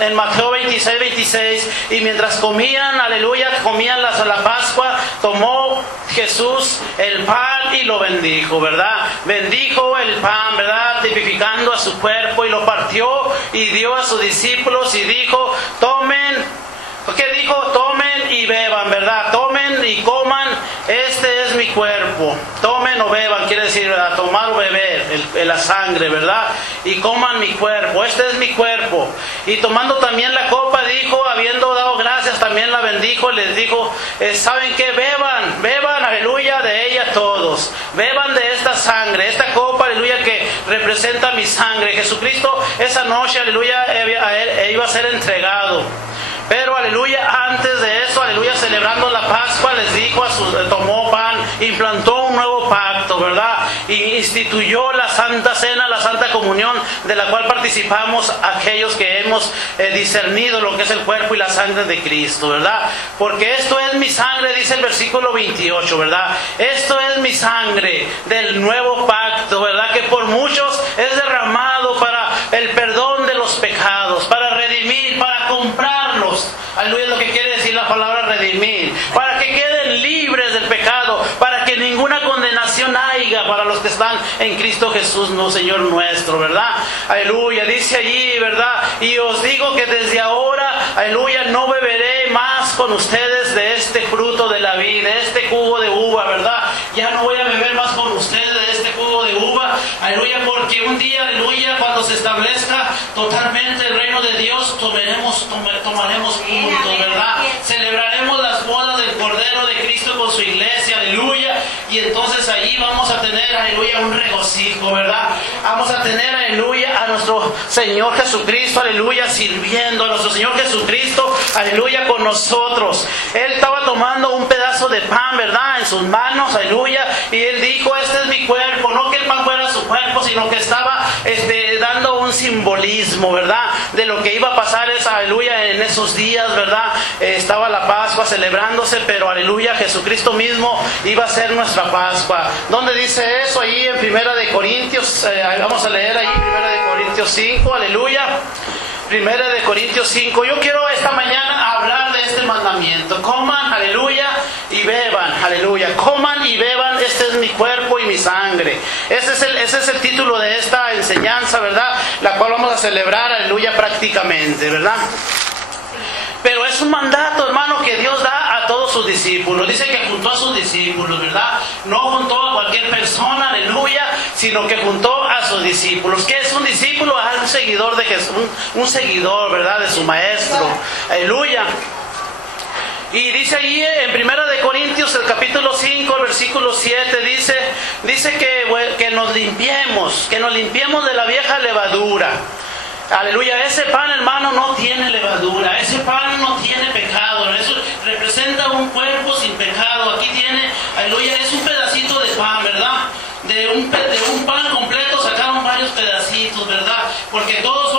en Mateo 26, 26, y mientras comían, aleluya, comían la Pascua, tomó Jesús el pan y lo bendijo, ¿verdad? Bendijo el pan, ¿verdad? Tipificando a su cuerpo, y lo partió y dio a sus discípulos y dijo, tomen, ¿qué dijo? Tomen y beban, ¿verdad? Tomen y coman, este es mi cuerpo. Tomen o beban, quiere decir, ¿verdad? Tomar o beber la sangre, ¿verdad? Y coman mi cuerpo, este es mi cuerpo. Y tomando también la copa, dijo, habiendo dado gracias, también la bendijo y les dijo, ¿saben qué? Beban, aleluya, de ella todos. Beban de esta sangre, esta copa, aleluya, que representa mi sangre. Jesucristo esa noche, aleluya, iba a ser entregado. Pero, aleluya, antes de eso, aleluya, celebrando la Pascua, les dijo, tomó pan, implantó un nuevo pacto, ¿verdad? Y instituyó la Santa Cena, la Santa Comunión, de la cual participamos aquellos que hemos discernido lo que es el cuerpo y la sangre de Cristo, ¿verdad? Porque esto es mi sangre, dice el versículo 28, ¿verdad? Esto es mi sangre del nuevo pacto, ¿verdad? Que por muchos es derramado para el perdón de los pecados, para redimir, para comprarlos. Aleluya, es lo que quiere decir la palabra redimir, para que queden libres del pecado, para que ninguna condenación haya para los que están en Cristo Jesús, no Señor nuestro, ¿verdad? Aleluya, dice allí, ¿verdad? Y os digo que desde ahora, aleluya, no beberé más con ustedes de este fruto de la vida, de este jugo de uva, ¿verdad? Ya no voy a beber más con ustedes de este jugo de uva, aleluya, porque un día, aleluya, cuando se establezca totalmente el reino de Dios, tomaremos juntos, ¿verdad? Celebraremos las bodas del Cordero de Cristo con su iglesia, aleluya, y entonces allí vamos a tener, aleluya, un regocijo, ¿verdad? Vamos a tener, aleluya, a nuestro Señor Jesucristo, aleluya, sirviendo a nuestro Señor Jesucristo, aleluya, con nosotros. Él estaba tomando un pedazo de pan, ¿verdad?, en sus manos, aleluya, y Él dijo, este es mi cuerpo, no que el pan fuera su cuerpo, sino que estaba dando un simbolismo, ¿verdad?, de lo que iba a pasar, aleluya, en esos días, ¿verdad? Estaba la Pascua celebrándose, pero aleluya, Jesucristo mismo iba a ser nuestra Pascua. ¿Dónde dice eso? Ahí en Primera de Corintios, vamos a leer ahí Primera de Corintios 5, aleluya. Primera de Corintios 5. Yo quiero esta mañana hablar de este mandamiento. Coman, aleluya, y beban, aleluya. Coman y beban, este es mi cuerpo y mi sangre. Ese es el título de esta enseñanza, ¿verdad? La cual vamos a celebrar, aleluya, prácticamente, ¿verdad? Pero es un mandato, hermano, que Dios da a todos sus discípulos. Dice que juntó a sus discípulos, ¿verdad? No juntó a cualquier persona, aleluya, sino que juntó a sus discípulos. ¿Qué es un discípulo? Es un seguidor de Jesús, un seguidor, ¿verdad?, de su maestro. Aleluya. Y dice allí en Primera de Corintios, el capítulo 5, el versículo 7, dice que nos limpiemos de la vieja levadura. Aleluya, ese pan, hermano, no tiene levadura, ese pan no tiene pecado, eso representa un cuerpo sin pecado. Aquí tiene, aleluya, es un pedacito de pan, ¿verdad? De un pan completo sacaron varios pedacitos, ¿verdad? Porque todos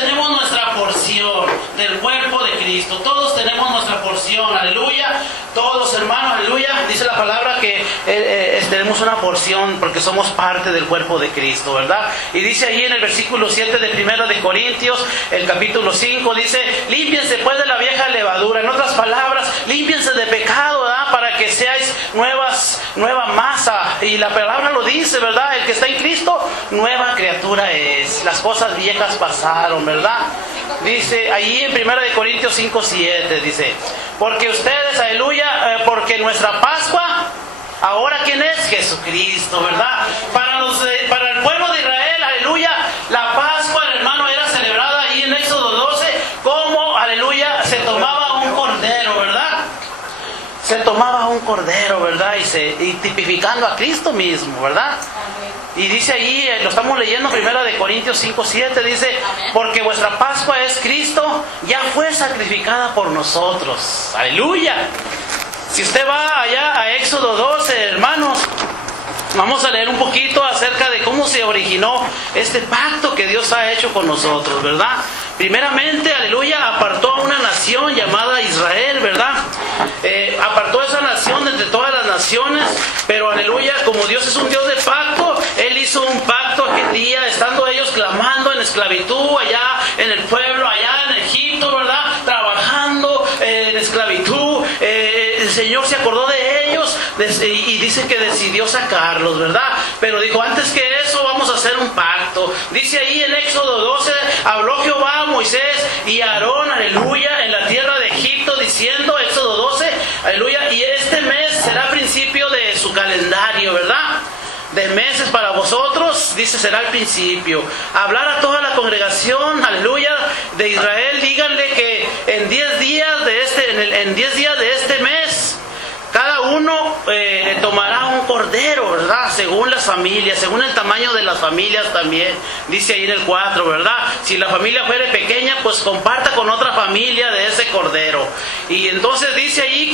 tenemos nuestra porción del cuerpo de Cristo, todos tenemos nuestra porción, aleluya, todos, hermanos, aleluya, dice la palabra que tenemos una porción porque somos parte del cuerpo de Cristo, ¿verdad? Y dice ahí en el versículo 7 de Primera de Corintios, el capítulo 5, dice, límpiense pues de la vieja levadura, en otras palabras, límpiense de pecado, ¿verdad?, para que seáis nueva masa. Y la palabra lo dice, ¿verdad? El que está en Cristo, nueva criatura es. Las cosas viejas pasaron, ¿verdad? Dice ahí en 1 Corintios 5:7, dice, porque ustedes, aleluya, porque nuestra Pascua, ahora ¿quién es? Jesucristo, ¿verdad? Para el pueblo de Israel, aleluya, la Pascua, hermano, era celebrada ahí en Éxodo 12, como, aleluya, se tomaba un cordero, ¿verdad? Se tomaba un cordero, ¿verdad? Y tipificando a Cristo mismo, ¿verdad? Y dice allí, lo estamos leyendo, 1 Corintios 5:7, dice, porque vuestra Pascua es Cristo, ya fue sacrificada por nosotros. ¡Aleluya! Si usted va allá a Éxodo 12, hermanos, vamos a leer un poquito acerca de cómo se originó este pacto que Dios ha hecho con nosotros, ¿verdad? Primeramente, aleluya, apartó a una nación llamada Israel, ¿verdad? Apartó a esa nación de entre todas las naciones, pero aleluya, como Dios es un Dios de pacto, Él hizo un pacto aquel día, estando ellos clamando en esclavitud allá en el pueblo, allá en Señor se acordó de ellos y dice que decidió sacarlos, ¿verdad? Pero dijo, antes que eso vamos a hacer un pacto. Dice ahí en Éxodo 12, habló Jehová a Moisés y a Aarón, aleluya, en la tierra de Egipto, diciendo, Éxodo 12, aleluya, y este mes será principio de su calendario, ¿verdad? De meses para vosotros, dice, será el principio. Hablar a toda la congregación, aleluya, de Israel, díganle que en 10 días de este mes, cada uno tomará un cordero, ¿verdad? Según las familias, según el tamaño de las familias también. Dice ahí en el 4, ¿verdad? Si la familia fuere pequeña, pues comparta con otra familia de ese cordero. Y entonces dice ahí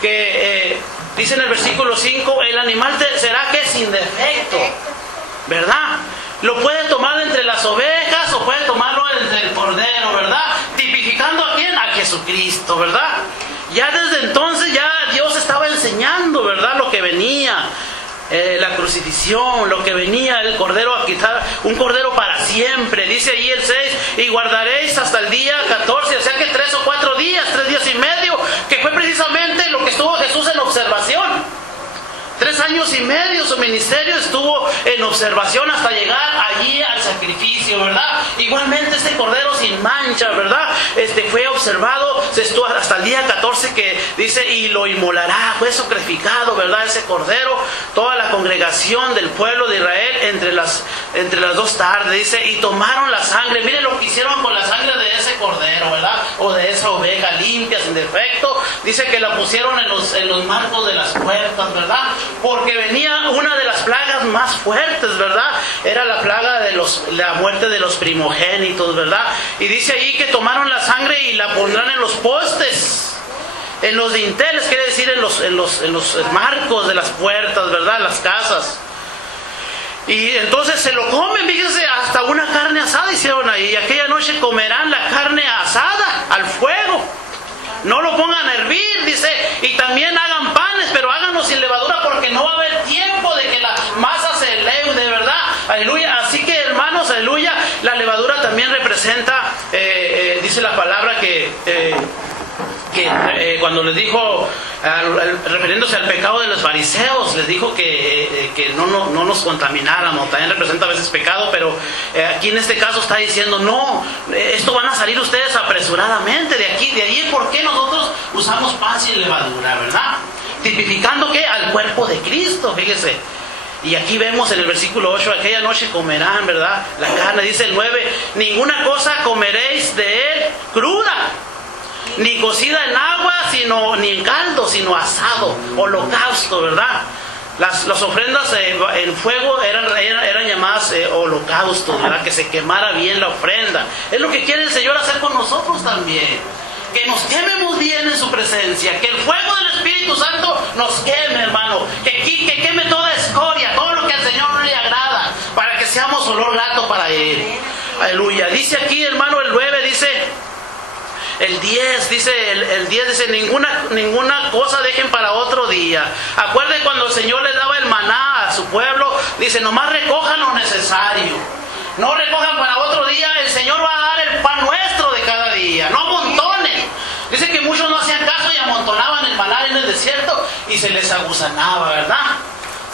que dice en el versículo 5, el animal será que sin defecto, ¿verdad? Lo puede tomar entre las ovejas o puede tomarlo entre el cordero, ¿verdad? Tipificando a quién, a Jesucristo, ¿verdad? Ya desde entonces ya Dios estaba enseñando, ¿verdad? Lo que venía, la crucifixión, lo que venía, el cordero a quitar, un cordero para siempre. Dice ahí el 6, y guardaréis hasta el día 14, o sea que 3 o 4 días, 3 días y medio, que fue precisamente lo que estuvo Jesús en observación. 3 años y medio su ministerio estuvo en observación hasta llegar allí al sacrificio, ¿verdad? Igualmente este cordero sin mancha, ¿verdad? Fue observado, se estuvo hasta el día 14 que dice, y lo inmolará, fue sacrificado, ¿verdad? Ese cordero, toda la congregación del pueblo de Israel entre las 2 tardes, dice, y tomaron la sangre. Miren lo que hicieron con la sangre de ese cordero, ¿verdad? O de esa oveja limpia, sin defecto. Dice que la pusieron en los marcos de las puertas, ¿verdad? Porque venía una de las plagas más fuertes, ¿verdad? Era la plaga de la muerte de los primogénitos, ¿verdad? Y dice ahí que tomaron la sangre y la pondrán en los postes, en los dinteles, quiere decir en los marcos de las puertas, ¿verdad? Las casas. Y entonces se lo comen, fíjense, hasta una carne asada hicieron ahí. Y aquella noche comerán la carne asada al fuego. No lo pongan a hervir, dice, y también hagan panes, pero háganlo sin levadura porque no va a haber tiempo de que la masa se leude, ¿verdad? Aleluya. Así que, hermanos, aleluya, la levadura también representa, dice la palabra que cuando les dijo, refiriéndose al pecado de los fariseos, les dijo que no nos contamináramos. También representa a veces pecado, pero aquí en este caso está diciendo, no, esto van a salir ustedes apresuradamente de aquí, de ahí. ¿Por qué nosotros usamos pan sin levadura, verdad? Tipificando ¿qué? Al cuerpo de Cristo, fíjese. Y aquí vemos en el versículo 8, aquella noche comerán, ¿verdad? La carne, dice el 9, ninguna cosa comeréis de él cruda, ni cocida en agua, ni en caldo, sino asado, holocausto, ¿verdad? Las ofrendas en fuego eran llamadas holocaustos, ¿verdad? Que se quemara bien la ofrenda. Es lo que quiere el Señor hacer con nosotros también. Que nos quememos bien en su presencia. Que el fuego del Espíritu Santo nos queme, hermano. Que queme toda escoria, todo lo que al Señor no le agrada, para que seamos olor grato para Él. Aleluya. Dice aquí, hermano, el 9 dice... El 10 dice, ninguna cosa dejen para otro día. Acuerden cuando el Señor les daba el maná a su pueblo, dice, nomás recojan lo necesario. No recojan para otro día, el Señor va a dar el pan nuestro de cada día. No amontonen. Dice que muchos no hacían caso y amontonaban el maná en el desierto y se les aguzanaba, ¿verdad?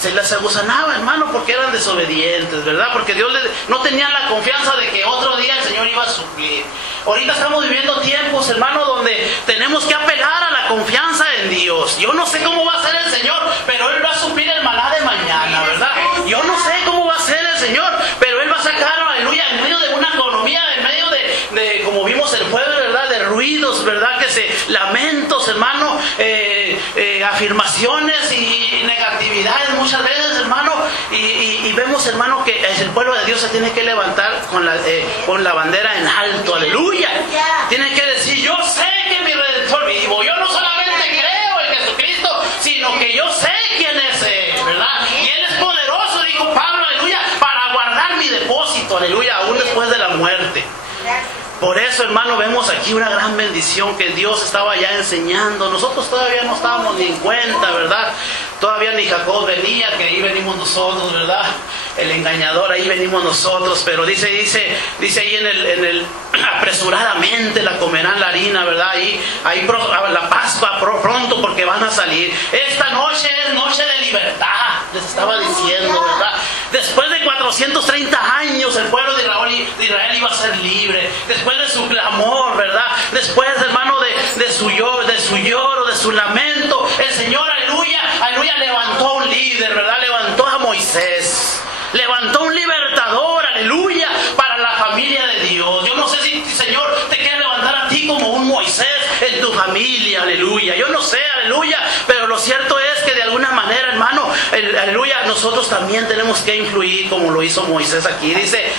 Se les aguzanaba, hermano, porque eran desobedientes, ¿verdad? Porque Dios no tenían la confianza de que otro día el Señor iba a suplir. Ahorita estamos viviendo tiempos, hermano, donde tenemos que apelar a la confianza en Dios. Yo no sé cómo va a ser el Señor, pero Él va a suplir el maná de mañana, ¿verdad? Yo no sé cómo va a ser el Señor, pero Él va a sacar, aleluya, en medio de una economía, en medio de como vimos el pueblo, ¿verdad? De ruidos, ¿verdad? Lamentos, hermano, afirmaciones y negatividades muchas veces, hermano, y vemos, hermano, que el pueblo de Dios se tiene que levantar con la bandera en alto, aleluya. Tiene que decir, yo sé que mi Redentor vivo, yo no solamente creo en Jesucristo, sino que yo sé quién es Él, ¿verdad? Y Él es poderoso, dijo Pablo, aleluya, para guardar mi depósito, aleluya, aún después de la muerte. Por eso, hermano, vemos aquí una gran bendición que Dios estaba ya enseñando. Nosotros todavía no estábamos ni en cuenta, ¿verdad? Todavía ni Jacob venía, que ahí venimos nosotros, ¿verdad? El engañador, ahí venimos nosotros. Pero dice ahí en el apresuradamente la comerán la harina, ¿verdad? Ahí la Pascua pronto, porque van a salir. Esta noche es noche de libertad, les estaba diciendo, ¿verdad? Después de 430 años el pueblo de Israel iba a ser libre. Después de su clamor, ¿verdad? Después, hermano, de su lloro, de su lamento, el Señor, aleluya, levantó un líder, ¿verdad? Levantó a Moisés. Levantó un libertador, aleluya, para la familia de Dios. Yo no sé si Señor te quiere levantar a ti como un Moisés en tu familia, aleluya. Yo no sé, aleluya, pero lo cierto es que de alguna manera, hermano, aleluya, nosotros también tenemos que influir como lo hizo Moisés aquí. Dice,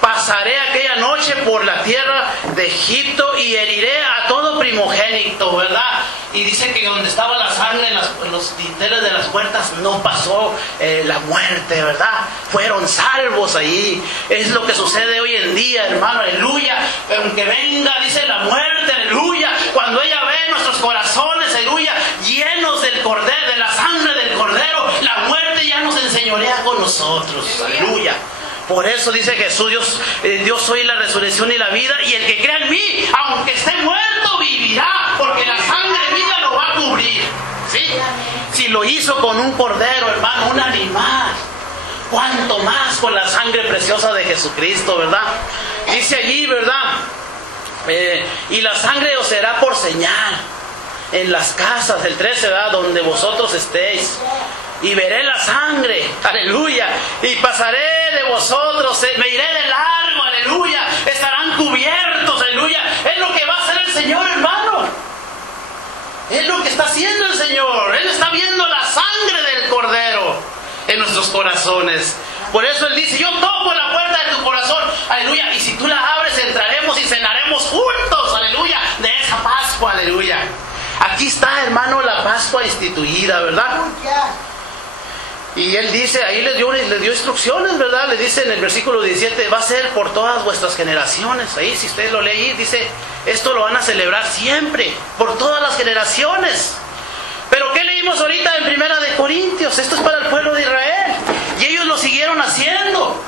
pasaré aquella noche por la tierra de Egipto y heriré a todo primogénito, ¿verdad? Y dice que donde estaba la sangre en los dinteles de las puertas no pasó la muerte, ¿verdad? Fueron salvos ahí. Es lo que sucede hoy en día, hermano, aleluya. Aunque venga, dice, la muerte, aleluya, cuando ella ve nuestros corazones, aleluya, llenos del cordero, de la sangre del cordero, la muerte ya nos enseñorea con nosotros, aleluya. Por eso dice Jesús, Dios soy la resurrección y la vida, y el que crea en mí, aunque esté muerto, vivirá, porque la sangre viva lo va a cubrir. ¿Sí? Si lo hizo con un cordero, hermano, un animal, cuánto más con la sangre preciosa de Jesucristo, ¿verdad? Dice allí, ¿verdad? Y la sangre os será por señal en las casas, el 13, ¿verdad? Donde vosotros estéis. Y veré la sangre, aleluya, y pasaré de vosotros, me iré de largo, aleluya, estarán cubiertos, aleluya. Es lo que va a hacer el Señor, hermano. Es lo que está haciendo el Señor. Él está viendo la sangre del Cordero en nuestros corazones. Por eso Él dice, yo toco la puerta de tu corazón, aleluya, y si tú la abres, entraremos y cenaremos juntos, aleluya, de esa Pascua, aleluya. Aquí está, hermano, la Pascua instituida, ¿verdad? Y Él dice, ahí le dio instrucciones, ¿verdad? Le dice en el versículo 17, va a ser por todas vuestras generaciones. Ahí, si usted lo lee ahí, dice, esto lo van a celebrar siempre, por todas las generaciones. Pero ¿qué leímos ahorita en 1 Corintios? Esto es para el pueblo de Israel. Y ellos lo siguieron haciendo.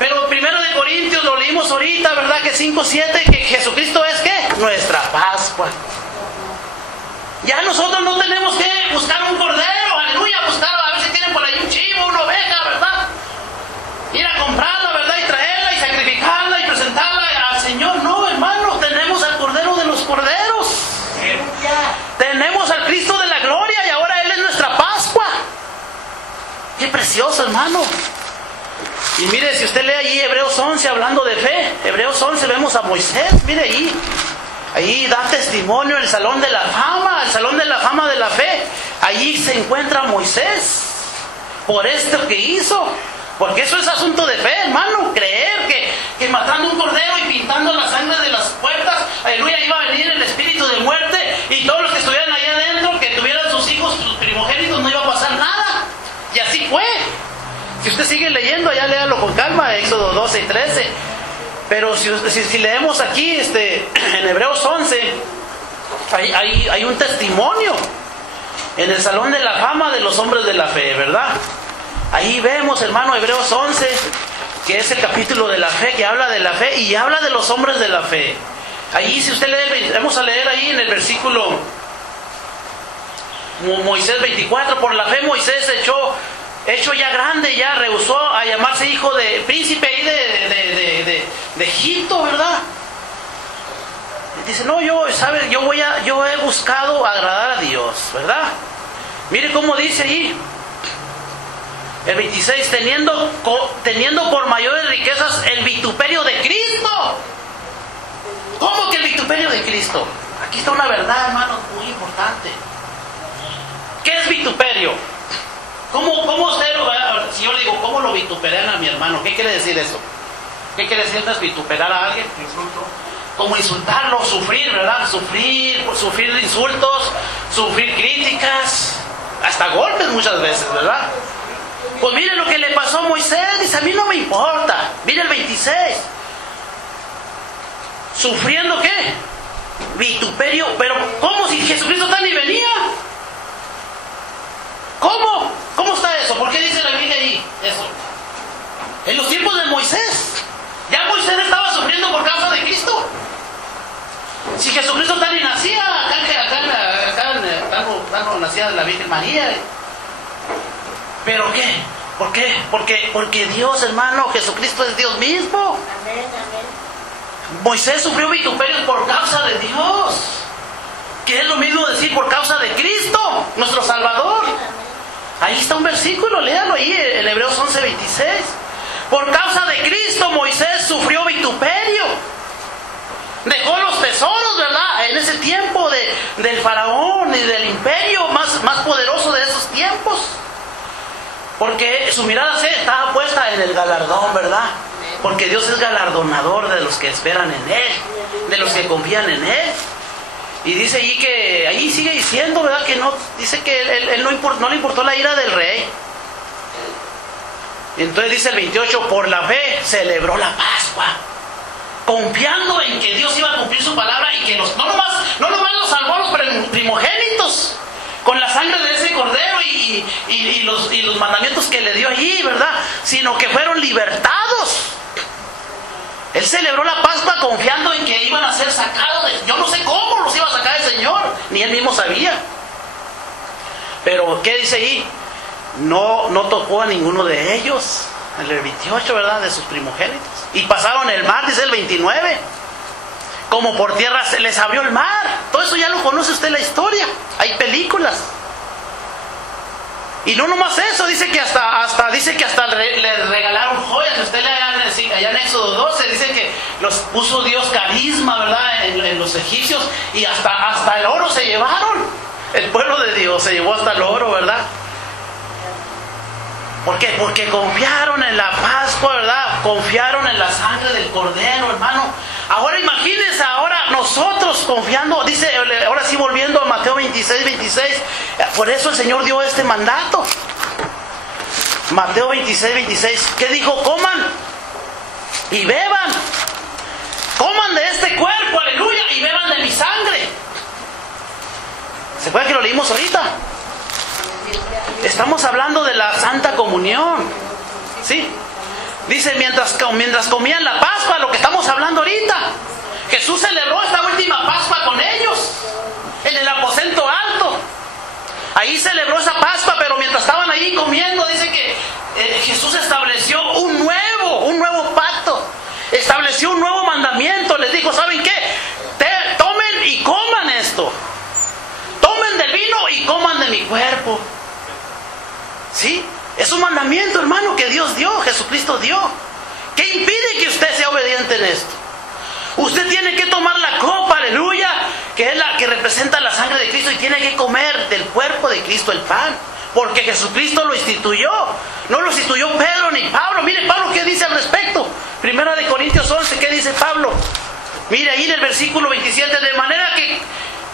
Pero 1 Corintios lo leímos ahorita, ¿verdad? Que 5:7, que Jesucristo es, ¿qué? Nuestra Pascua. Ya nosotros no tenemos que buscar un cordero, aleluya, buscar a ver si tienen por ahí un chivo, una oveja, ¿verdad? Ir a comprarla, ¿verdad? Y traerla y sacrificarla y presentarla al Señor. No, hermano, tenemos al Cordero de los Corderos. Tenemos al Cristo de la gloria y ahora Él es nuestra Pascua. Qué precioso, hermano. Y mire, si usted lee ahí Hebreos 11 hablando de fe, Hebreos 11 vemos a Moisés, mire ahí. Ahí da testimonio el Salón de la Fama, el Salón de la Fama de la Fe. Allí se encuentra Moisés por esto que hizo. Porque eso es asunto de fe, hermano. Creer que matando un cordero y pintando la sangre de las puertas, aleluya, iba a venir el espíritu de muerte y todos los que estuvieran ahí adentro, que tuvieran sus hijos, sus primogénitos, no iba a pasar nada. Y así fue. Si usted sigue leyendo, allá léalo con calma, Éxodo 12 y 13. Pero si leemos aquí en Hebreos 11, hay un testimonio en el Salón de la Fama de los hombres de la fe, ¿verdad? Ahí vemos, hermano, Hebreos 11, que es el capítulo de la fe, que habla de la fe y habla de los hombres de la fe. Ahí, si usted lee, vamos a leer ahí en el versículo Moisés 24, por la fe Moisés hecho ya grande, ya rehusó a llamarse hijo de príncipe ahí de Egipto, ¿verdad? Dice, no, yo he buscado agradar a Dios, ¿verdad? Mire cómo dice ahí, el 26, teniendo por mayores riquezas el vituperio de Cristo. ¿Cómo que el vituperio de Cristo? Aquí está una verdad, hermano, muy importante. ¿Qué es vituperio? ¿Cómo usted, si yo le digo, cómo lo vituperan a mi hermano? ¿Qué quiere decir eso? ¿Qué quiere decir vituperar a alguien? Como insultarlo, sufrir, ¿verdad? Sufrir insultos, sufrir críticas, hasta golpes muchas veces, ¿verdad? Pues mire lo que le pasó a Moisés, dice, a mí no me importa. Mire el 26. ¿Sufriendo qué? Vituperio, pero ¿cómo si Jesucristo tal y venía? ¿Cómo? ¿Cómo está eso? ¿Por qué dice la Biblia ahí eso? En los tiempos de Moisés. Ya Moisés estaba sufriendo por causa de Cristo. Si Jesucristo tal y nacía, acá no nacía la Virgen María. ¿Pero qué? ¿Por qué? Porque Dios, hermano, Jesucristo es Dios mismo. Amén, amén. Moisés sufrió vituperios por causa de Dios. Que es lo mismo decir por causa de Cristo, nuestro Salvador. Ahí está un versículo, léalo ahí en Hebreos 11:26. Por causa de Cristo Moisés sufrió vituperio. Dejó los tesoros, ¿verdad? En ese tiempo del faraón y del imperio más poderoso de esos tiempos. Porque su mirada estaba puesta en el galardón, ¿verdad? Porque Dios es galardonador de los que esperan en Él, de los que confían en Él. Y dice allí que, ahí sigue diciendo, ¿verdad? Que no, dice que él no le importó la ira del rey. Y entonces dice el 28, por la fe celebró la Pascua, confiando en que Dios iba a cumplir su palabra y que no nomás los salvó a los primogénitos con la sangre de ese cordero y los mandamientos que le dio allí, ¿verdad? Sino que fueron libertados. Él celebró la Pascua confiando en que iban a ser sacados de... Yo no sé cómo los iba a sacar el Señor, ni él mismo sabía. Pero, ¿qué dice ahí? No tocó a ninguno de ellos. El 28, ¿verdad? De sus primogénitos. Y pasaron el mar, dice el 29. Como por tierra se les abrió el mar. Todo eso ya lo conoce usted la historia. Hay películas. Y no nomás eso, dice que hasta le regalaron joyas. Usted allá en Éxodo 12 dice que los puso Dios carisma, ¿verdad? En los egipcios. Y hasta el oro se llevaron. El pueblo de Dios se llevó hasta el oro, ¿verdad? ¿Por qué? Porque confiaron en la Pascua, ¿verdad? Confiaron en la sangre del Cordero, hermano. Ahora imagínense, ahora nosotros confiando, dice, ahora sí volviendo a Mateo 26. Por eso el Señor dio este mandato. Mateo 26. ¿Qué dijo? Coman y beban. Coman de este cuerpo, aleluya, y beban de mi sangre. ¿Se acuerdan que lo leímos ahorita? Estamos hablando de la Santa Comunión. ¿Sí? Dice, mientras comían la Pascua, lo que estamos hablando ahorita. Jesús celebró esta última Pascua con ellos, en el aposento alto. Ahí celebró esa Pascua, pero mientras estaban ahí comiendo, dice que Jesús estableció un nuevo pacto. Estableció un nuevo mandamiento. Les dijo, ¿saben qué? Tomen y coman esto. Tomen del vino y coman de mi cuerpo. ¿Sí? Es un mandamiento, hermano, que Dios dio, Jesucristo dio. ¿Qué impide que usted sea obediente en esto? Usted tiene que tomar la copa, aleluya, que es la que representa la sangre de Cristo, y tiene que comer del cuerpo de Cristo el pan, porque Jesucristo lo instituyó. No lo instituyó Pedro ni Pablo. Mire Pablo qué dice al respecto. Primera de Corintios 11, ¿qué dice Pablo? Mire ahí en el versículo 27, de manera que,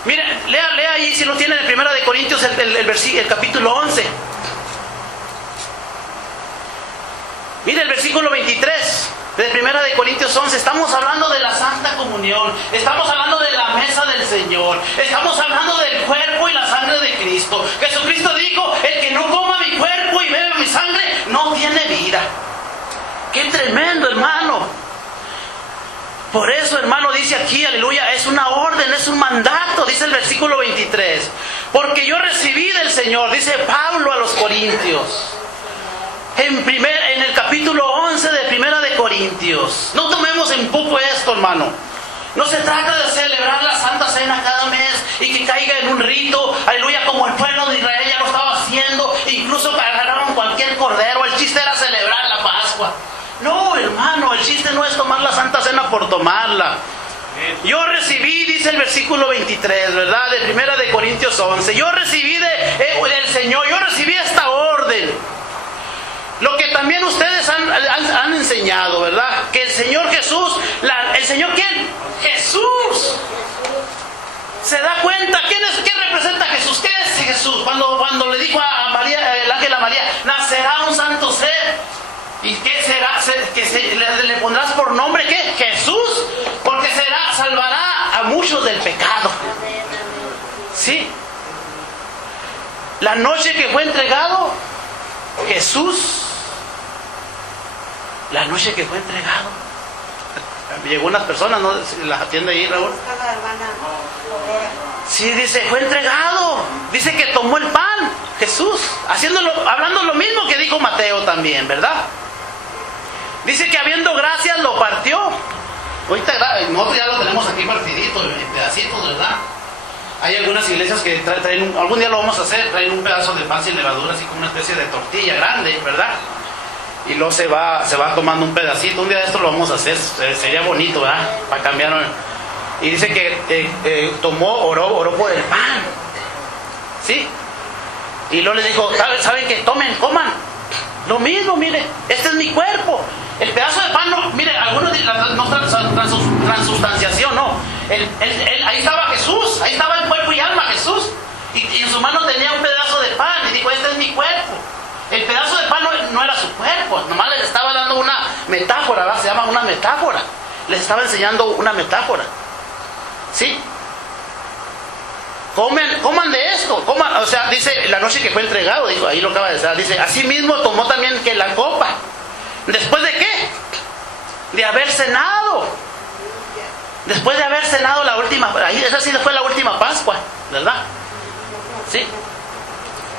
mire, lea ahí si no tiene en Primera de Corintios el capítulo 11. Mire el versículo 23 de Primera de Corintios 11. Estamos hablando de la Santa Comunión. Estamos hablando de la mesa del Señor. Estamos hablando del cuerpo y la sangre de Cristo. Jesucristo dijo, el que no coma mi cuerpo y beba mi sangre no tiene vida. ¡Qué tremendo, hermano! Por eso, hermano, dice aquí, aleluya, es una orden, es un mandato, dice el versículo 23. Porque yo recibí del Señor, dice Pablo a los Corintios. En el capítulo 11 de Primera de Corintios. No tomemos en poco esto, hermano. No se trata de celebrar la Santa Cena cada mes y que caiga en un rito, aleluya, como el pueblo de Israel ya lo estaba haciendo. Incluso agarraron cualquier cordero. El chiste era celebrar la Pascua. No, hermano, el chiste no es tomar la Santa Cena por tomarla. Yo recibí, dice el versículo 23, ¿verdad? De Primera de Corintios 11. Yo recibí del Señor, yo recibí esta orden. Lo que también ustedes han enseñado, ¿verdad? Que el Señor Jesús, ¿el Señor quién? Jesús. ¿Se da cuenta? ¿Qué representa Jesús? ¿Qué es Jesús? Cuando le dijo a María, el ángel a María, nacerá un santo ser. ¿Y qué será? ¿Le pondrás por nombre qué? Jesús. Porque salvará a muchos del pecado. ¿Sí? La noche que fue entregado Jesús, la noche que fue entregado, llegó unas personas, ¿no? Las atiende ahí, Raúl. Sí, dice, fue entregado. Dice que tomó el pan, Jesús, hablando lo mismo que dijo Mateo también, ¿verdad? Dice que habiendo gracias lo partió. Ahorita nosotros ya lo tenemos aquí partidito, en pedacitos, ¿verdad? Hay algunas iglesias que traen, algún día lo vamos a hacer, traen un pedazo de pan sin levadura, así como una especie de tortilla grande, ¿verdad? Y luego se va tomando un pedacito. Un día de esto lo vamos a hacer, sería bonito, ¿verdad? Para cambiar. Y dice que oró por el pan, ¿sí? Y luego le dijo, ¿saben qué? Tomen, coman. Lo mismo, mire, este es mi cuerpo. El pedazo de pan, no, mire, algunos no transustanciación, no. Ahí estaba Jesús, ahí estaba en cuerpo y alma Jesús. Y en su mano tenía un pedazo de pan y dijo, este es mi cuerpo. El pedazo de pan no era su cuerpo, nomás les estaba dando una metáfora, ¿verdad? Se llama una metáfora. Les estaba enseñando una metáfora. ¿Sí? Coman de esto, coman, o sea, dice, la noche que fue entregado, dijo, ahí lo acaba de decir, dice, así mismo tomó también que la copa. ¿Después de qué? De haber cenado. Después de haber cenado la última, esa sí fue la última Pascua, ¿verdad? Sí.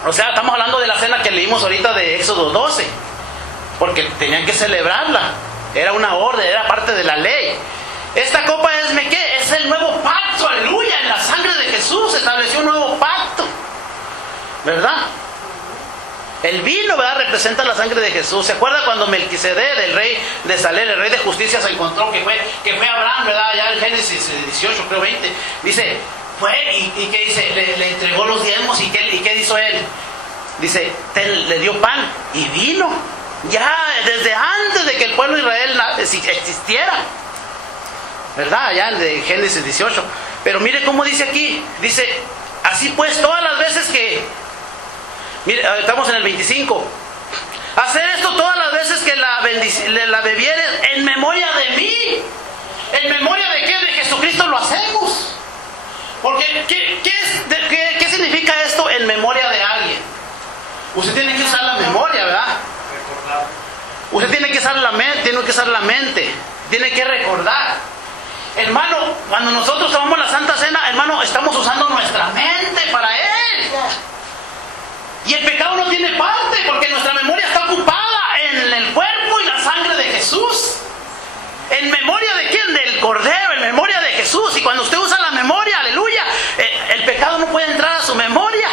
O sea, estamos hablando de la cena que leímos ahorita de Éxodo 12, porque tenían que celebrarla, era una orden, era parte de la ley. Esta copa ¿qué? Es el nuevo pacto, aleluya, en la sangre de Jesús se estableció un nuevo pacto, ¿verdad? El vino, ¿verdad? Representa la sangre de Jesús. ¿Se acuerda cuando Melquisedec, el rey de Salem, el rey de justicia, se encontró que fue Abraham, ¿verdad? Ya en Génesis 18, creo 20, dice, fue y ¿qué dice? Le entregó los diezmos y ¿qué hizo él? Dice, le dio pan y vino. Ya desde antes de que el pueblo de Israel existiera, ¿verdad? Ya de Génesis 18. Pero mire cómo dice aquí. Dice, así pues, todas las veces que... Mire, estamos en el 25. Hacer esto todas las veces que la bebieres en memoria de mí. ¿En memoria de qué? De Jesucristo lo hacemos. Porque, ¿qué significa esto en memoria de alguien? Usted tiene que usar la memoria, ¿verdad? Recordar. Usted tiene que usar la mente, tiene que recordar. Hermano, cuando nosotros tomamos la Santa Cena, hermano, estamos usando nuestra mente para Él. Y el pecado no tiene parte, porque nuestra memoria está ocupada en el cuerpo y la sangre de Jesús. ¿En memoria de quién? Del Cordero, en memoria de Jesús. Y cuando usted usa la memoria, aleluya, el pecado no puede entrar a su memoria.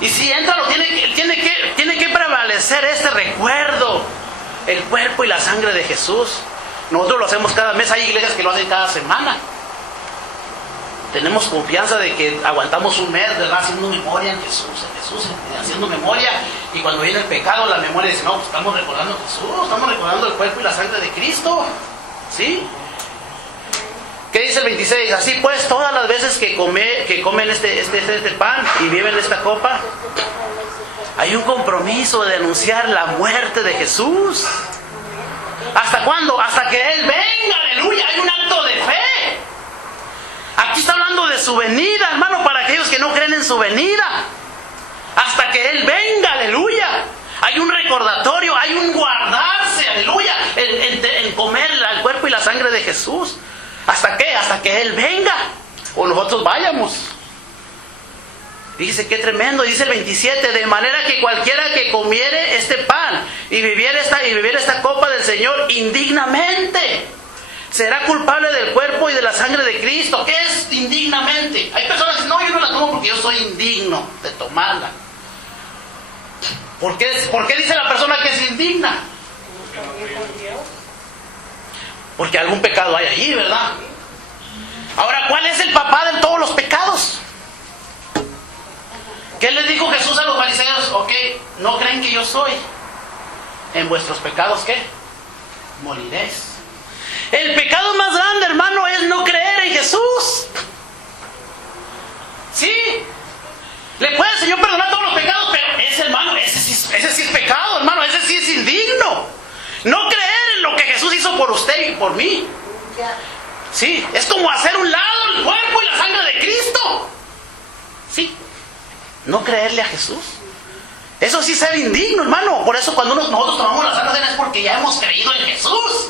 Y si entra, tiene que prevalecer este recuerdo, el cuerpo y la sangre de Jesús. Nosotros lo hacemos cada mes, hay iglesias que lo hacen cada semana. Tenemos confianza de que aguantamos un mes, ¿verdad? Haciendo memoria en Jesús, haciendo memoria. Y cuando viene el pecado, la memoria dice, no, pues estamos recordando a Jesús, estamos recordando el cuerpo y la sangre de Cristo. ¿Sí? ¿Qué dice el 26? Así pues, todas las veces que comen este pan y beben esta copa, hay un compromiso de anunciar la muerte de Jesús. ¿Hasta cuándo? Hasta que Él venga, aleluya. Hay un acto de fe. Aquí está hablando de su venida, hermano, para aquellos que no creen en su venida. Hasta que Él venga, aleluya. Hay un recordatorio, hay un guardarse, aleluya, en comer el cuerpo y la sangre de Jesús. ¿Hasta qué? Hasta que Él venga o nosotros vayamos. Dice, qué tremendo, dice el 27, de manera que cualquiera que comiere este pan y bebiera esta copa del Señor indignamente, será culpable del cuerpo y de la sangre de Cristo. ¿Qué es indignamente? Hay personas que dicen, no, yo no la tomo porque yo soy indigno de tomarla. ¿Por qué dice la persona que es indigna? Porque algún pecado hay allí, ¿verdad? Ahora, ¿cuál es el papá de todos los pecados? ¿Qué les dijo Jesús a los fariseos? Ok, ¿no creen que yo soy? En vuestros pecados, ¿qué? Moriréis. El pecado más grande, hermano, es no creer en Jesús. ¿Sí? Le puede el Señor perdonar todos los pecados, pero ese, hermano, ese sí es pecado, hermano, ese sí es indigno. No creer en lo que Jesús hizo por usted y por mí. Sí, es como hacer un lado el cuerpo y la sangre de Cristo. Sí. no creerle a Jesús. Eso sí es ser indigno, hermano. Por eso cuando nosotros tomamos la Santa Cena es porque ya hemos creído en Jesús.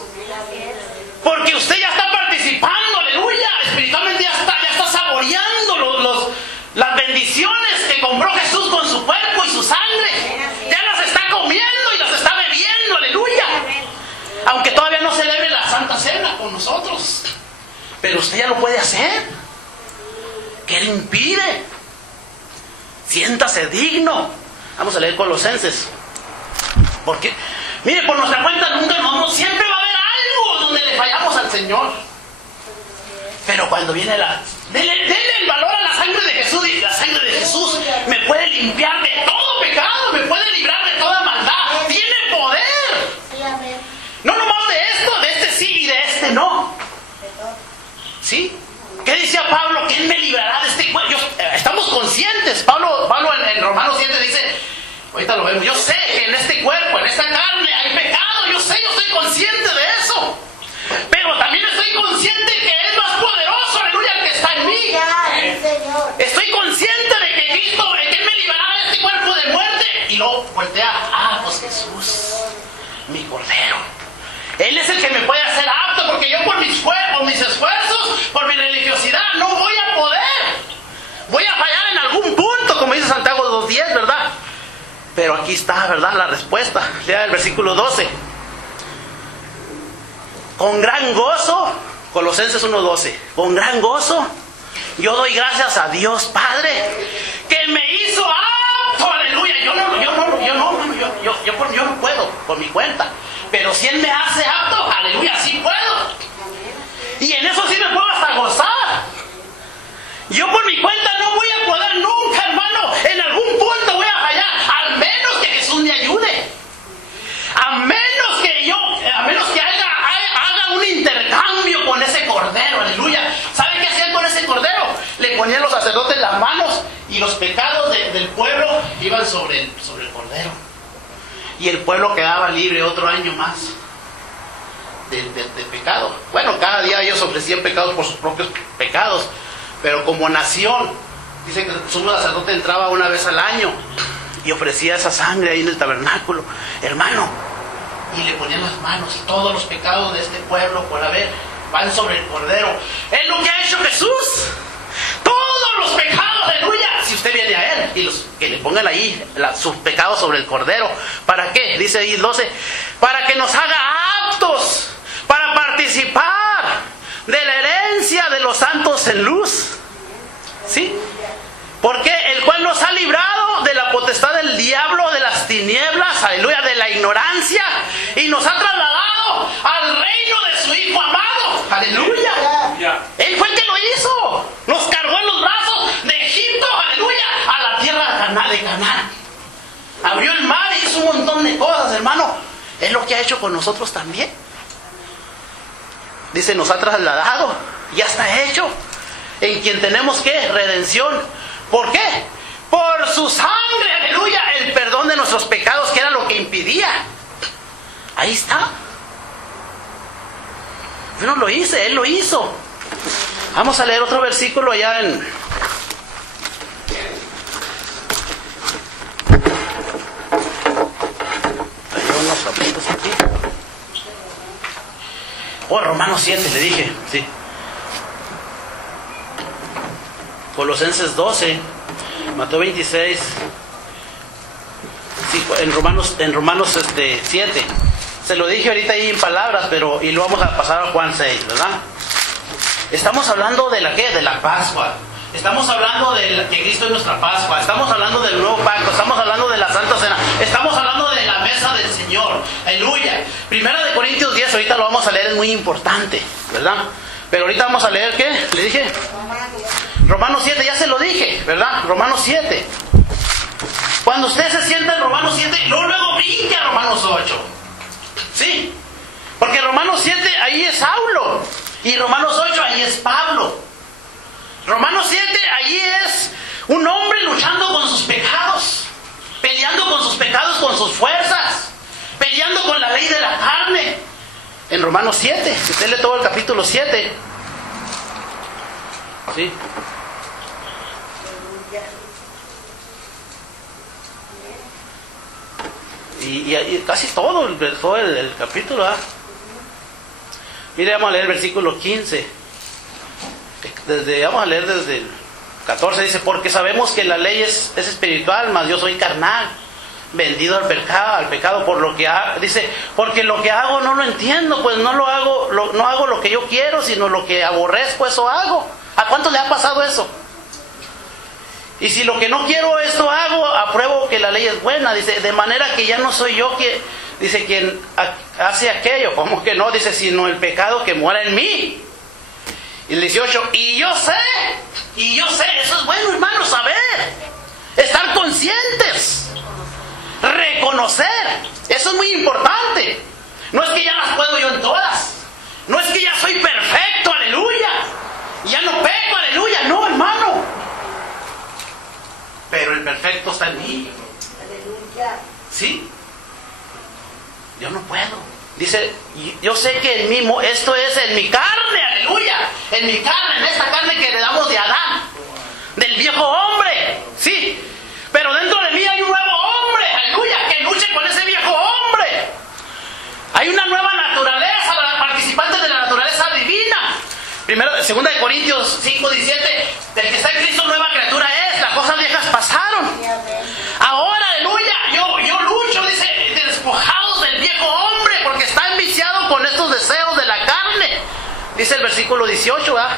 Porque usted ya está participando, aleluya. Espiritualmente ya está saboreando las bendiciones que compró Jesús con su cuerpo y su sangre. Ya las está comiendo y las está bebiendo, aleluya. Aunque todavía no celebre la Santa Cena con nosotros. Pero usted ya lo puede hacer. ¿Qué le impide? Siéntase digno. Vamos a leer Colosenses. Porque, mire, por nuestra cuenta nunca siempre va a haber algo donde le fallamos al Señor. Pero cuando viene denle el valor a la sangre de Jesús, y la sangre de Jesús me puede limpiar de todo pecado, me puede librar de toda maldad. Tiene poder. No nomás de esto, de este sí y de este no. ¿Sí? ¿Qué decía Pablo? ¿Quién me librará de este cuerpo? Estamos conscientes. Pablo en Romanos 7 dice, ahorita lo vemos, yo sé que en este cuerpo, en esta carne hay pecado, yo estoy consciente de eso. Pero también estoy consciente que es más poderoso, aleluya, el que está en mí. Estoy consciente de que Cristo, Él me librará de este cuerpo de muerte. Y luego voltea, pues Jesús, mi Cordero. Él es el que me puede hacer apto, porque yo por mis esfuerzos, por mi religiosidad, no voy a poder. Voy a fallar en algún punto, como dice Santiago 2:10, ¿verdad? Pero aquí está, ¿verdad?, la respuesta. Lea el versículo 12. Con gran gozo, Colosenses 1:12, con gran gozo, yo doy gracias a Dios Padre, que me hizo apto, aleluya. Yo no puedo, por mi cuenta. Pero si Él me hace apto, aleluya, sí puedo. Y en eso sí me puedo hasta gozar. Yo por mi cuenta no voy a poder nunca, hermano. En algún punto voy a fallar. Al menos que Jesús me ayude. A menos que haga un intercambio con ese cordero, aleluya. ¿Saben qué hacían con ese cordero? Le ponían los sacerdotes las manos y los pecados del pueblo iban sobre el cordero. Y el pueblo quedaba libre otro año más de pecado. Bueno, cada día ellos ofrecían pecados por sus propios pecados, pero como nación, dicen que el sumo sacerdote entraba una vez al año y ofrecía esa sangre ahí en el tabernáculo, hermano, y le ponían las manos, y todos los pecados de este pueblo por haber van sobre el cordero. Es lo que ha hecho Jesús. Todos los pecados, aleluya, si usted viene a Él, y que le pongan ahí sus pecados sobre el cordero. ¿Para qué? Dice ahí 12, para que nos haga aptos para participar de la herencia de los santos en luz. ¿Sí? Porque el cual nos ha librado de la potestad del diablo, de las tinieblas, aleluya, de la ignorancia, y nos ha trasladado al reino de su Hijo amado, aleluya. Él fue el que lo hizo. Nos cargó en los brazos de Egipto, aleluya, a la tierra de Canaán. Abrió el mar y hizo un montón de cosas, hermano. Es lo que ha hecho con nosotros también. Dice, nos ha trasladado, ya está hecho. En quien tenemos, ¿qué? Redención. ¿Por qué? Por su sangre, aleluya, el perdón de nuestros pecados, que era lo que impidía. Ahí está. Yo no lo hice, Él lo hizo. Vamos a leer otro versículo allá en... Hay unos apuntes aquí. Romanos 7, le dije, sí. Colosenses 12, Mateo 26, sí, en Romanos 7. Se lo dije ahorita ahí en palabras, pero y lo vamos a pasar a Juan 6, ¿verdad? Estamos hablando de la ¿qué? De la Pascua. Estamos hablando de que Cristo es nuestra Pascua. Estamos hablando del nuevo pacto. Estamos hablando de la Santa Cena. Estamos hablando de la mesa del Señor. Aleluya. Primera de Corintios 10, ahorita lo vamos a leer, es muy importante, ¿verdad? Pero ahorita vamos a leer, ¿qué? ¿Le dije? Romanos 7, ya se lo dije, ¿verdad? Romanos 7. Cuando usted se sienta en Romanos 7, luego brinque a Romanos 8. ¿Sí? Porque Romanos 7, ahí es Saulo. Y Romanos 8, ahí es Pablo. Romanos 7, ahí es un hombre luchando con sus pecados. Peleando con sus pecados, con sus fuerzas. Peleando con la ley de la carne. En Romanos 7, si usted lee todo el capítulo 7. ¿Sí? Y casi todo el capítulo, ¿verdad? Mire, vamos a leer el versículo 15. Vamos a leer desde el 14. Dice, porque sabemos que la ley es espiritual, mas yo soy carnal, vendido al pecado, por lo que dice, porque lo que hago no lo entiendo, pues no hago lo que yo quiero, sino lo que aborrezco, eso hago. ¿A cuántos le ha pasado eso? Y si lo que no quiero esto hago, apruebo que la ley es buena. Dice, de manera que ya no soy yo quien hace aquello. ¿Cómo que no? Dice, sino el pecado que mora en mí. Y el 18, y yo sé, eso es bueno, hermano, saber, estar conscientes, reconocer, eso es muy importante. No es que ya las puedo yo en todas, no es que ya soy perfecto, aleluya, ya no peco, aleluya, no, hermano, pero el perfecto está en mí, ¿sí? Yo no puedo. Dice, yo sé que en mí, esto es en mi carne, aleluya, en mi carne, en esta carne que heredamos de Adán, del viejo hombre, sí, pero dentro de mí hay un nuevo hombre, aleluya, que luche con ese viejo hombre. Hay una nueva naturaleza, participantes de la naturaleza divina. Segunda de Corintios 5:17, del que está en Cristo nueva criatura es, las cosas viejas pasaron. Ahora, aleluya, yo lucho, dice, despojados del viejo hombre, porque está enviciado con estos deseos de la carne. Dice el versículo 18, ¿verdad?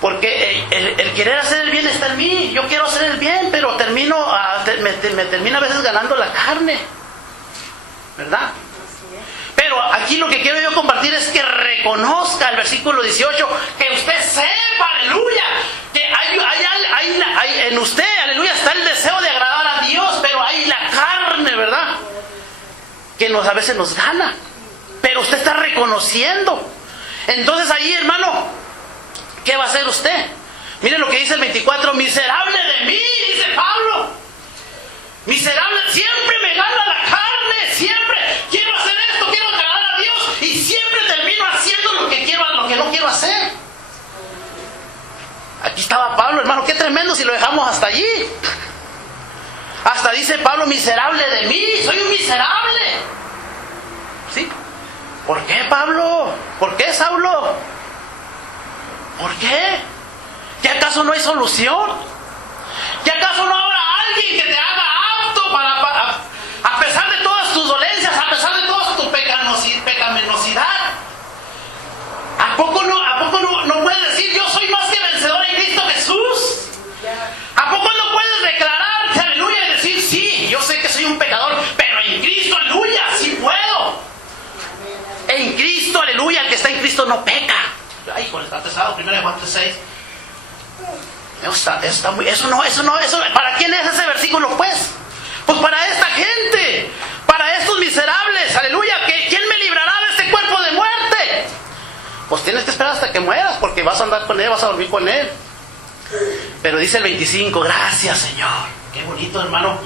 Porque el querer hacer el bien está en mí. Yo quiero hacer el bien, pero me termina a veces ganando la carne, ¿verdad? Pero aquí lo que quiero yo compartir es que reconozca el versículo 18, que usted sepa, aleluya, que hay en usted, aleluya, está el deseo de agradar a Dios, pero hay la carne, ¿verdad? Que a veces nos gana, pero usted está reconociendo. Entonces ahí, hermano, ¿qué va a hacer usted? Mire lo que dice el 24, miserable de mí, dice Pablo. Miserable, siempre me gana la carne, siempre quiero hacer esto, quiero agradar a Dios y siempre termino haciendo lo que no quiero hacer. Aquí estaba Pablo, hermano, qué tremendo si lo dejamos hasta allí. Hasta dice Pablo, miserable de mí, soy un miserable. ¿Sí? ¿Por qué, Pablo? ¿Por qué, Saulo? ¿Por qué? ¿Que acaso no hay solución? ¿Que acaso no habrá alguien que te haga apto para a pesar de todas tus dolencias, a pesar de toda tu pecaminosidad? ¿A poco no puedes decir, yo soy más que vencedor en Cristo Jesús? ¿A poco no puedes declararte, aleluya, y decir, sí, yo sé que soy un pecador, pero en Cristo, aleluya, sí puedo? En Cristo, aleluya, el que está en Cristo no peca. Ay, hijo, está pesado, 1 Juan 3:6. Eso, ¿para quién es ese versículo, pues? Pues para esta gente, para estos miserables, aleluya, ¿quién me librará de este cuerpo de muerte? Pues tienes que esperar hasta que mueras, porque vas a andar con él, vas a dormir con él. Pero dice el 25, gracias, Señor. Qué bonito, hermano.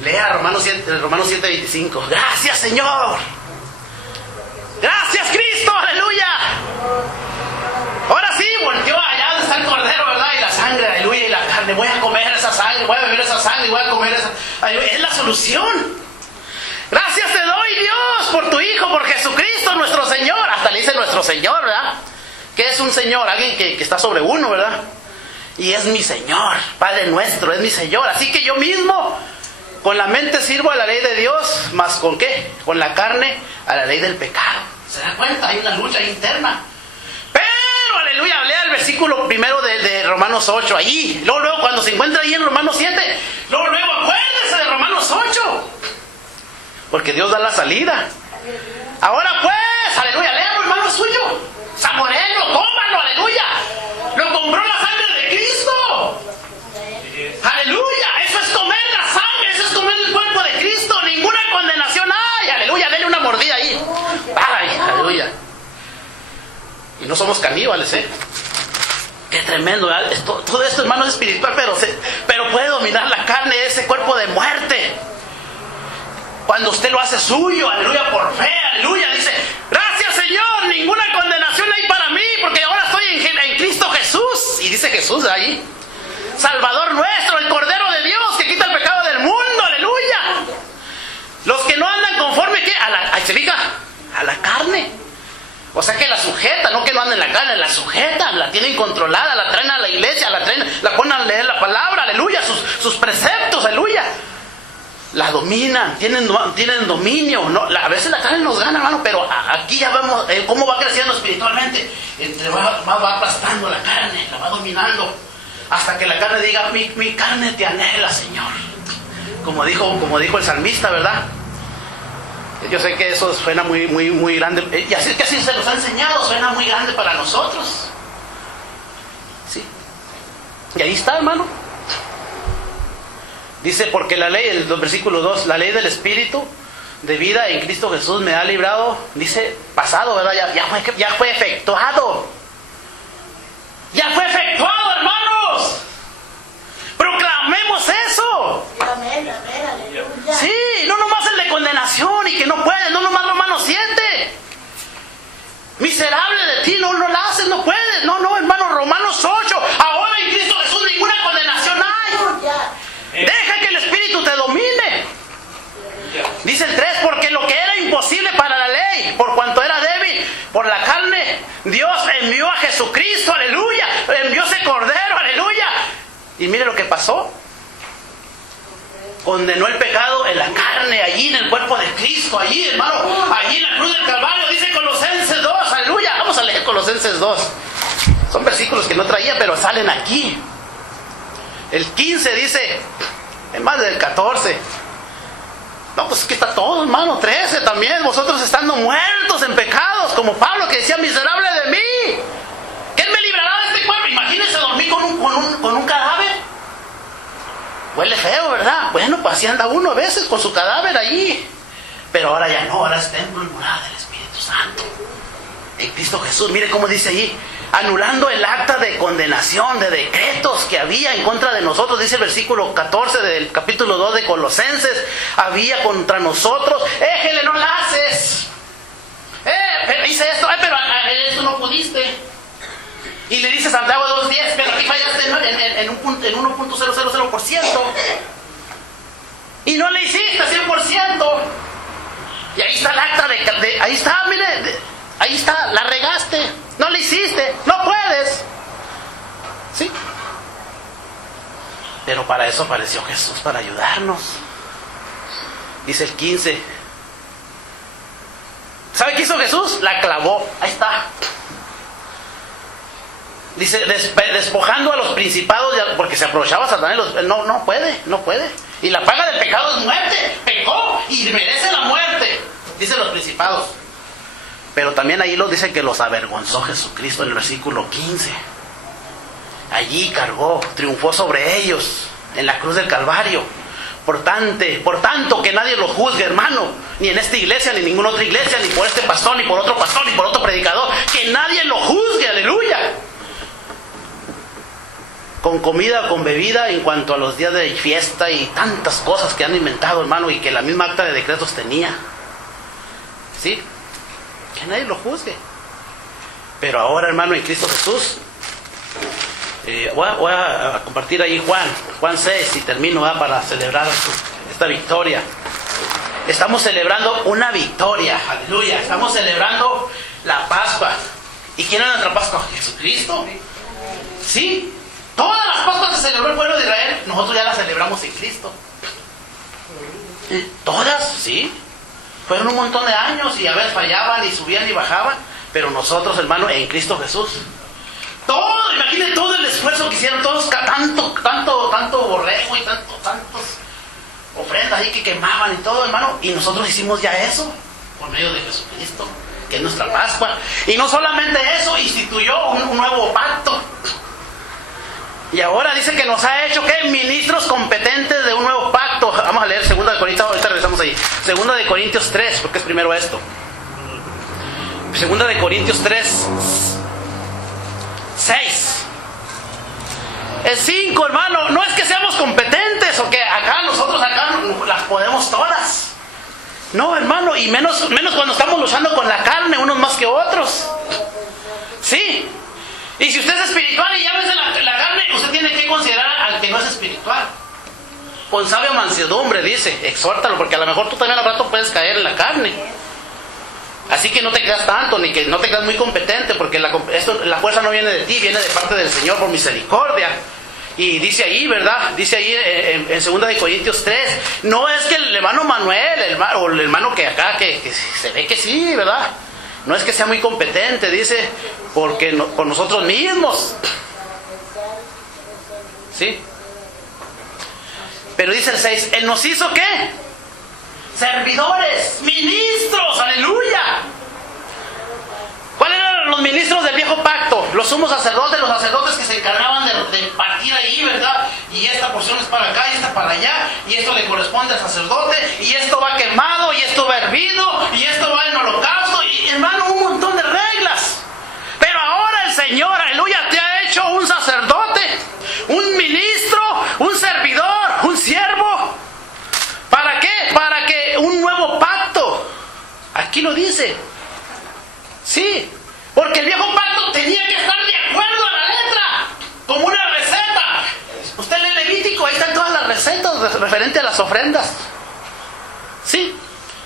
Lea Romanos 7:25. Gracias, Señor. Gracias, Cristo, aleluya. Ahora sí, volteó allá donde está el cordero, ¿verdad? Y la sangre, aleluya, y la carne. Voy a comer esa sangre, voy a beber esa sangre, voy a comer esa. Aleluya. Es la solución. Gracias te doy, Dios, por tu Hijo, por Jesucristo, nuestro Señor. Hasta le dice nuestro Señor, ¿verdad? Que es un Señor, alguien que está sobre uno, ¿verdad? Y es mi Señor, Padre nuestro, es mi Señor. Así que yo mismo, con la mente sirvo a la ley de Dios, más ¿con qué? Con la carne a la ley del pecado. ¿Se da cuenta? Hay una lucha interna. Pero, aleluya, lea el versículo primero de Romanos 8, allí. Luego, cuando se encuentra ahí en Romanos 7, luego, acuérdese de Romanos 8. Porque Dios da la salida. Ahora pues, aleluya, léalo, hermano suyo. Saboréelo, cómalo, aleluya. Lo compró la sangre de Cristo. Aleluya, eso es comer la sangre, eso es comer el cuerpo de Cristo. Ninguna condenación hay, aleluya, dele una mordida ahí. Ay, aleluya. Y no somos caníbales, Qué tremendo, ¿verdad? Todo esto, hermano, es espiritual, pero puede dominar la carne, ese cuerpo de muerte. Cuando usted lo hace suyo, aleluya, por fe, aleluya, dice, gracias, Señor, ninguna condenación hay para mí, porque ahora estoy en Cristo Jesús. Y dice Jesús ahí, Salvador nuestro, el Cordero de Dios que quita el pecado del mundo, aleluya. a la carne. O sea que la sujeta, no que no anda en la carne, la sujeta, la tienen controlada, la traen a la iglesia, la ponen a leer la palabra, aleluya, sus preceptos, aleluya. La dominan, tienen dominio. ¿No? A veces la carne nos gana, hermano, pero aquí ya vemos cómo va creciendo espiritualmente. Va aplastando la carne, la va dominando, hasta que la carne diga, mi carne te anhela, Señor. Como dijo el salmista, ¿verdad? Yo sé que eso suena muy grande, y así que así se nos ha enseñado, suena muy grande para nosotros. Sí. Y ahí está, hermano. Dice, porque la ley, el versículo 2, la ley del Espíritu de vida en Cristo Jesús me ha librado, dice, pasado, ¿verdad? Ya fue efectuado. Ya fue efectuado, hermanos. Proclamemos eso. Amén, amén, aleluya. Sí, no nomás el de condenación y que no puede, no nomás Romanos 7. Miserable de ti, no lo haces, no puedes. No, hermano, Romanos 8. Ahora en Cristo Jesús ninguna condenación hay. Deja que el Espíritu te domine. Dice el 3, porque lo que era imposible para la ley, por cuanto era débil, por la carne, Dios envió a Jesucristo, aleluya. Envió ese Cordero, aleluya. Y mire lo que pasó. Condenó el pecado en la carne, allí en el cuerpo de Cristo, allí, hermano, allí en la cruz del Calvario. Dice Colosenses 2, aleluya. Vamos a leer Colosenses 2. Son versículos que no traía, pero salen aquí. El 15 dice, en más del 14. No, pues aquí está todo, hermano. 13 también. Vosotros estando muertos en pecados, como Pablo que decía, miserable de mí. ¿Quién me librará de este cuerpo? Imagínense dormir con un cadáver. Huele feo, ¿verdad? Bueno, pues así anda uno a veces con su cadáver allí. Pero ahora ya no, ahora es templo y morada del Espíritu Santo. En Cristo Jesús, mire cómo dice allí, anulando el acta de condenación, de decretos que había en contra de nosotros, dice el versículo 14 del capítulo 2 de Colosenses, había contra nosotros, éjele, no la haces. Hice esto, pero esto no pudiste. Y le dice Santiago 2.10, pero aquí fallaste en 1.000%. Y no le hiciste 100%. Y ahí está el acta ahí está, mire, ahí está, la regaste. No le hiciste, no puedes. ¿Sí? Pero para eso apareció Jesús, para ayudarnos. Dice el 15. ¿Sabe qué hizo Jesús? La clavó, ahí está. Dice, despojando a los principados, porque se aprovechaba Satanás. No puede. Y la paga del pecado es muerte. Pecó y merece la muerte, dicen los principados. Pero también ahí lo dice que los avergonzó Jesucristo en el versículo 15. Allí cargó, triunfó sobre ellos en la cruz del Calvario. Por tanto, que nadie lo juzgue, hermano, ni en esta iglesia, ni en ninguna otra iglesia, ni por este pastor, ni por otro pastor, ni por otro predicador. Que nadie lo juzgue, aleluya. Con comida, con bebida, en cuanto a los días de fiesta y tantas cosas que han inventado, hermano, y que la misma acta de decretos tenía. ¿Sí? Que nadie lo juzgue. Pero ahora, hermano, en Cristo Jesús, voy a compartir ahí Juan 6 y termino para celebrar esta victoria. Estamos celebrando una victoria, aleluya. Estamos celebrando la Pascua. ¿Y quién es nuestra Pascua? Jesucristo. ¿Sí? Todas las Pascuas que celebró el pueblo de Israel, nosotros ya las celebramos en Cristo. Todas, sí. Fueron un montón de años y a veces fallaban y subían y bajaban. Pero nosotros, hermano, en Cristo Jesús. Todo, imagínense todo el esfuerzo que hicieron todos, tanto borrego y tantos ofrendas ahí que quemaban y todo, hermano. Y nosotros hicimos ya eso por medio de Jesucristo, que es nuestra Pascua. Y no solamente eso, instituyó un nuevo pacto. Y ahora dice que nos ha hecho, ¿qué? Ministros competentes de un nuevo pacto. Vamos a leer 2 de Corintios, ahorita regresamos ahí. 2 de Corintios 3, porque es primero esto. 2 de Corintios 3, 6. Es 5, hermano. No es que seamos competentes o que nosotros las podemos todas. No, hermano, y menos cuando estamos luchando con la carne, unos más que otros. Sí. Y si usted es espiritual y ya vence la carne, usted tiene que considerar al que no es espiritual. Con sabia mansedumbre, dice, exhórtalo, porque a lo mejor tú también al rato puedes caer en la carne. Así que no te creas tanto, ni que no te creas muy competente, porque la fuerza no viene de ti, viene de parte del Señor por misericordia. Y dice ahí, ¿verdad? Dice ahí en 2 de Corintios 3, no es que el hermano Manuel, o el hermano que acá, que se ve que sí, ¿verdad? No es que sea muy competente, dice, porque por nosotros mismos. ¿Sí? Pero dice el 6, Él nos hizo ¿qué? Servidores, ministros, aleluya. ¿Cuáles eran los ministros del viejo pacto? Los sumos sacerdotes, los sacerdotes que se encargaban de partir ahí, ¿verdad? Y esta porción es para acá y esta para allá, y esto le corresponde al sacerdote, y esto va quemado, y esto va hervido, y esto va en holocausto, y hermano, un montón de reglas. Pero ahora el Señor, aleluya, te ha hecho un sacerdote, un ministro, un servidor, un siervo. ¿Para qué? Para que un nuevo pacto. Aquí lo dice. Sí, porque el viejo pacto tenía que estar de acuerdo a la letra, como una receta. Usted lee Levítico, ahí están todas las recetas referentes a las ofrendas. Sí,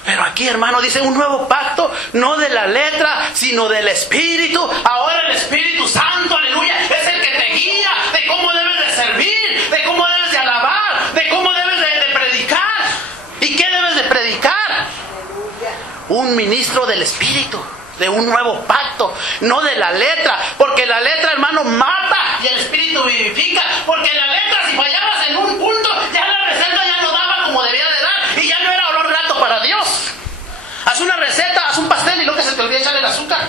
pero aquí, hermano, dice un nuevo pacto, no de la letra, sino del Espíritu. Ahora el Espíritu Santo, aleluya, es el que te guía de cómo debes de servir, de cómo debes de alabar, de cómo debes de predicar. ¿Y qué debes de predicar? Un ministro del Espíritu, de un nuevo pacto, no de la letra, porque la letra, hermano, mata y el Espíritu vivifica, porque la letra, si fallabas en un punto, ya la receta ya no daba como debía de dar y ya no era olor grato para Dios. Haz una receta, haz un pastel y luego se te olvida echarle el azúcar.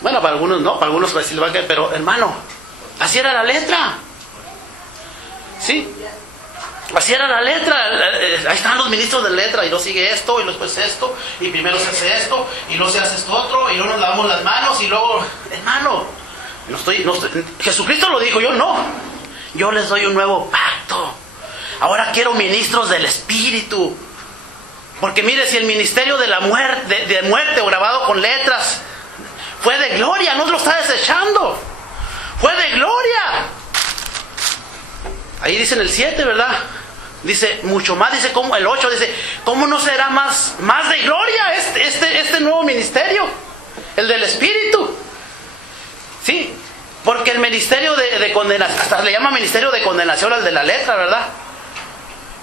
Bueno, para algunos no, para algunos pues sí le va a caer, pero hermano, así era la letra. ¿Sí? Así era la letra. Ahí están los ministros de letra, y luego sigue esto, y después esto, y primero se hace esto, y luego se hace esto otro, y luego nos lavamos las manos, y luego, hermano, no estoy, Jesucristo lo dijo, yo no. Yo les doy un nuevo pacto. Ahora quiero ministros del Espíritu. Porque mire, si el ministerio de la muerte, de muerte o grabado con letras, fue de gloria, no lo está desechando. Fue de gloria. Ahí dice en el 7, ¿verdad? Dice, mucho más, dice, como el 8, dice, ¿cómo no será más de gloria este nuevo ministerio? El del Espíritu. Sí, porque el ministerio de condenación, hasta le llama ministerio de condenación al de la letra, ¿verdad?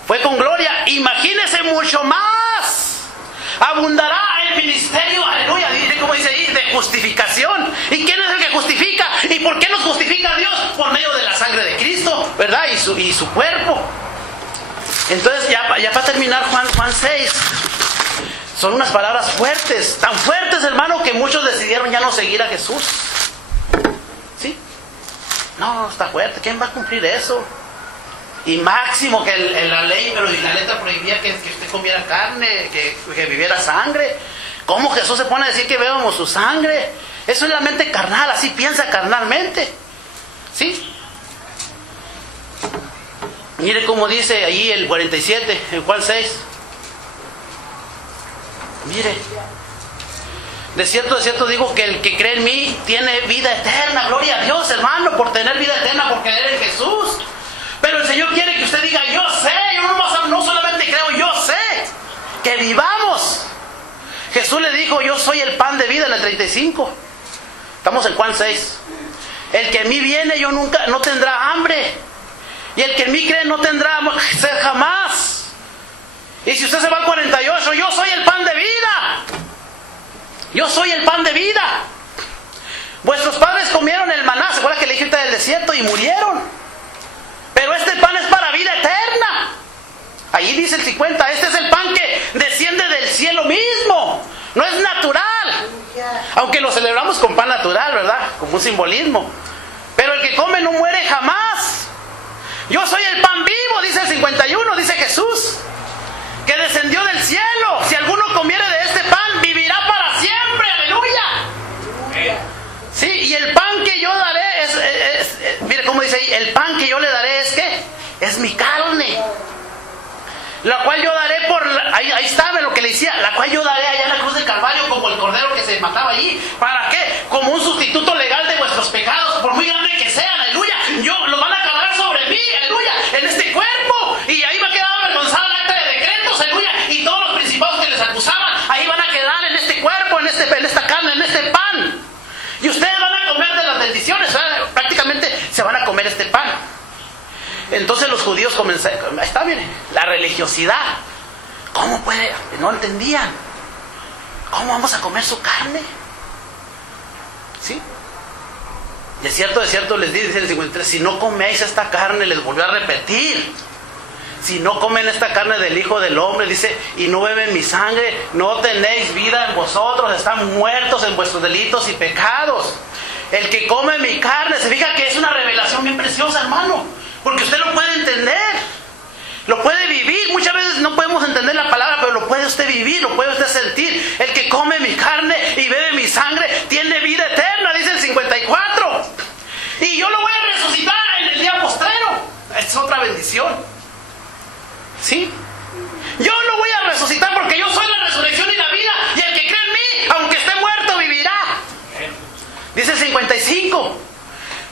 Fue con gloria. Imagínese mucho más. Abundará el ministerio, aleluya, dice, como dice ahí, de justificación. ¿Y quién es el que justifica? ¿Y por qué nos justifica Dios? Por medio de la sangre de Cristo, ¿verdad? Y su cuerpo. Entonces, ya para terminar, Juan 6. Son unas palabras fuertes, tan fuertes, hermano, que muchos decidieron ya no seguir a Jesús. ¿Sí? No, está fuerte. ¿Quién va a cumplir eso? Y máximo que la ley, pero la letra prohibía que usted comiera carne, que viviera sangre. ¿Cómo Jesús se pone a decir que bebamos su sangre? Eso es la mente carnal, así piensa carnalmente. ¿Sí? Mire cómo dice ahí el 47, en Juan 6. Mire. De cierto digo que el que cree en mí tiene vida eterna. Gloria a Dios, hermano, por tener vida eterna, por creer en Jesús. Pero el Señor quiere que usted diga, yo sé, yo no solamente creo, yo sé, que vivamos. Jesús le dijo, yo soy el pan de vida en el 35. Estamos en Juan 6. El que en mí viene, no tendrá hambre. Y el que en mí cree no tendrá sed jamás. Y si usted se va al 48, yo soy el pan de vida. Yo soy el pan de vida. Vuestros padres comieron el maná, ¿se acuerdan que le dije ahorita del desierto? Y murieron. Pero este pan es para vida eterna. Ahí dice el 50, este es el pan que desciende del cielo mismo. No es natural. Aunque lo celebramos con pan natural, ¿verdad? Como un simbolismo. Pero el que come no muere jamás. Yo soy el pan vivo, dice el 51, dice Jesús, que descendió del cielo. Si alguno comiere de este pan, vivirá para siempre. Aleluya. Sí, y el pan que yo daré mire cómo dice ahí, el pan que yo le daré es ¿qué? Es mi carne, la cual yo daré ahí está lo que le decía, la cual yo daré allá en la cruz del Calvario, como el cordero que se mataba allí. ¿Para qué? Como un sustituto legal de vuestros pecados, por muy grande que sean. Aleluya. Lo van a cargar sobre mí, aleluya, en este cuerpo, y ahí va a quedar avergonzada el acta de decretos, aleluya, y todos los principados que les acusaban, judíos comenzaron, está bien, la religiosidad. ¿Cómo puede? No entendían. ¿Cómo vamos a comer su carne? ¿Sí? De cierto les dice el 53, si no coméis esta carne, les volvió a repetir. Si no comen esta carne del Hijo del Hombre, dice, y no beben mi sangre, no tenéis vida en vosotros, están muertos en vuestros delitos y pecados. El que come mi carne, se fija que es una revelación bien preciosa, hermano, porque usted lo puede entender, lo puede vivir. Muchas veces no podemos entender la palabra, pero lo puede usted vivir, lo puede usted sentir. El que come mi carne y bebe mi sangre tiene vida eterna, dice el 54. Y yo lo voy a resucitar en el día postrero. Es otra bendición. ¿Sí? Yo lo voy a resucitar porque yo soy la resurrección y la vida, y el que cree en mí, aunque esté muerto, vivirá. Dice el 55,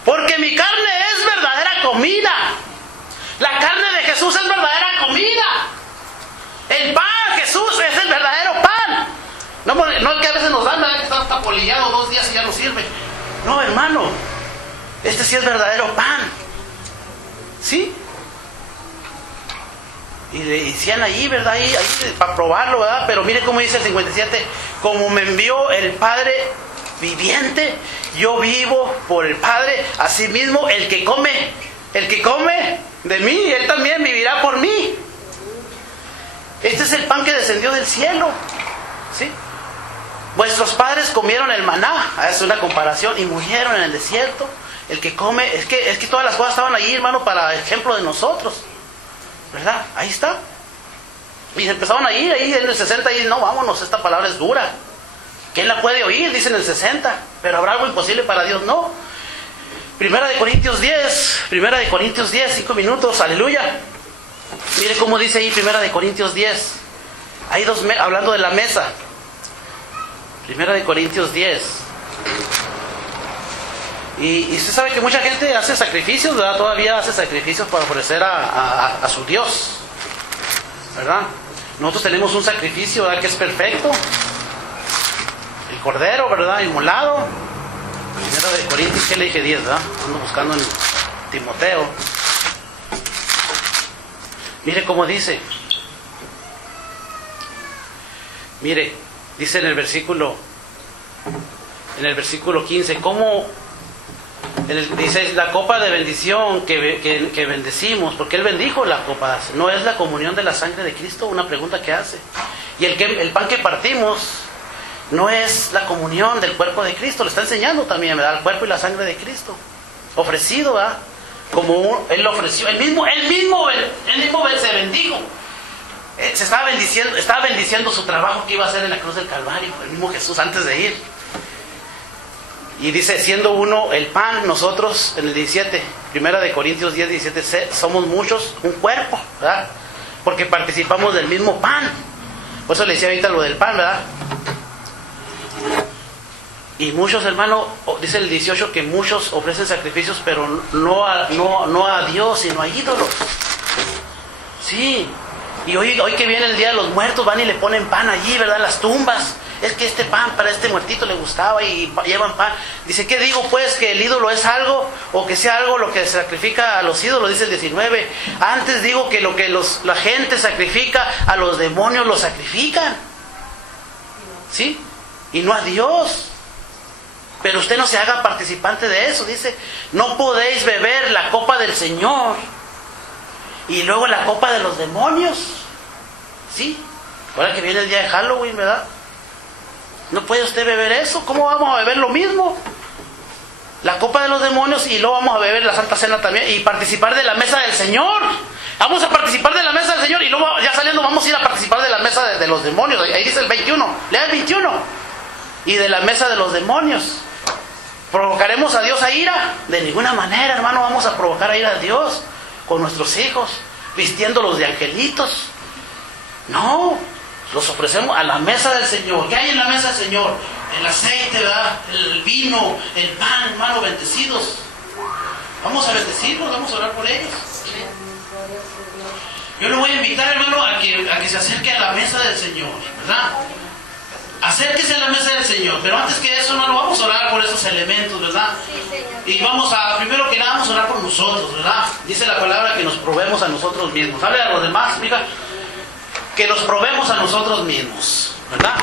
porque mi carne es verdadera comida. La carne de Jesús es verdadera comida. El pan, Jesús, es el verdadero pan. No es que a veces nos dan, ¿verdad? Que está polillado 2 días y ya no sirve. No, hermano, este sí es verdadero pan. ¿Sí? Y le decían ahí, ¿verdad? Ahí para probarlo, ¿verdad? Pero mire cómo dice el 57, como me envió el Padre viviente, yo vivo por el Padre, asimismo el que come de mí, él también vivirá por mí. Este es el pan que descendió del cielo, ¿sí? Vuestros padres comieron el maná, es una comparación, y murieron en el desierto. El que come, es que todas las cosas estaban ahí, hermano, para ejemplo de nosotros, ¿verdad? Ahí está. Y empezaron ahí en el 60, y no, vámonos, esta palabra es dura. ¿Quién la puede oír? Dice en el 60. Pero habrá algo imposible para Dios, no. Primera de Corintios 10, 5 minutos, aleluya. Mire cómo dice ahí Primera de Corintios 10. Hay hablando de la mesa. Primera de Corintios 10. Y usted sabe que mucha gente hace sacrificios, ¿verdad? Todavía hace sacrificios para ofrecer a su Dios, ¿verdad? Nosotros tenemos un sacrificio, ¿verdad?, que es perfecto. El cordero, ¿verdad?, inmolado. Primera de Corintios, ¿qué le dije? 10, ¿verdad? Ando buscando en Timoteo. Mire cómo dice. Mire, dice en el versículo 15, ¿cómo? Dice, la copa de bendición que bendecimos, porque Él bendijo la copa, ¿no es la comunión de la sangre de Cristo? Una pregunta que hace. Y el pan que partimos no es la comunión del cuerpo de Cristo, le está enseñando también, ¿verdad? El cuerpo y la sangre de Cristo, ofrecido, ¿verdad? Como Él lo ofreció, Él mismo se bendijo. Se estaba bendiciendo su trabajo que iba a hacer en la cruz del Calvario, el mismo Jesús antes de ir. Y dice, siendo uno el pan, nosotros, en el 17, Primera de Corintios 10, 17, somos muchos, un cuerpo, ¿verdad? Porque participamos del mismo pan. Por eso le decía ahorita lo del pan, ¿verdad? Y muchos, hermano, dice el 18, que muchos ofrecen sacrificios, pero no a Dios, sino a ídolos. Sí. Y hoy que viene el Día de los Muertos, van y le ponen pan allí, ¿verdad? En las tumbas. Es que este pan para este muertito le gustaba y llevan pan. Dice, ¿qué digo pues? ¿Que el ídolo es algo? ¿O que sea algo lo que se sacrifica a los ídolos? Dice el 19. Antes digo que lo que la gente sacrifica a los demonios lo sacrifican. ¿Sí? Y no a Dios. Pero usted no se haga participante de eso. Dice, no podéis beber la copa del Señor y luego la copa de los demonios. ¿Sí? Ahora que viene el día de Halloween, ¿verdad? No puede usted beber eso. ¿Cómo vamos a beber lo mismo? La copa de los demonios, y luego vamos a beber la Santa Cena también y participar de la mesa del Señor. Vamos a participar de la mesa del Señor y luego ya saliendo vamos a ir a participar de la mesa de los demonios. Ahí dice el 21. Lea el 21. Y de la mesa de los demonios. ¿Provocaremos a Dios a ira? De ninguna manera, hermano, vamos a provocar a ira a Dios con nuestros hijos, vistiéndolos de angelitos. No, los ofrecemos a la mesa del Señor. ¿Qué hay en la mesa del Señor? El aceite, ¿verdad? El vino, el pan, hermano, bendecidos. Vamos a bendecirlos, vamos a orar por ellos. Yo le voy a invitar, hermano, a que se acerque a la mesa del Señor, ¿verdad? Acérquese a la mesa del Señor, pero antes que eso, hermano, vamos a orar por esos elementos, ¿verdad? Sí, Señor. Y primero que nada, vamos a orar por nosotros, ¿verdad? Dice la palabra que nos probemos a nosotros mismos. Hable a los demás, mija. Que nos probemos a nosotros mismos, ¿verdad?